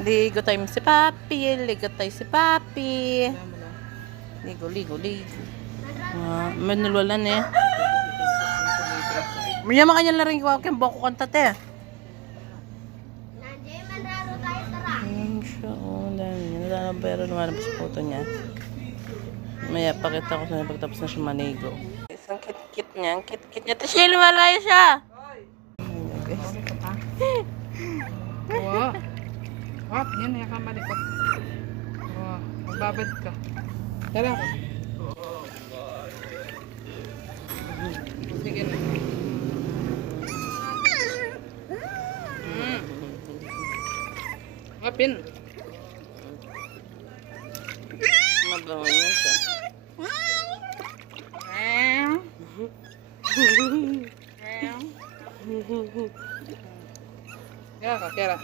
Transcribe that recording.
Ligo tayo si Papi. Ligo tayo si Papi. Ligo, ligo, ligo. Manulwalan eh. Maya makanya lang rin ko kung bako kanta te. Nandiyan man raro tayo tara. Siya, dami. Pero lumalabas sa photo niya. Maya pakita ko sa pagtapos na siya manigo. Isang kit-kit niya. Ang kit-kit niya. Tapos siya lumalayo siya. Wow. Wap, yan na yung malikot. Wow, magbabad ka. Tara. Sige na. Wapin. Mabango niya siya. Kera, kera.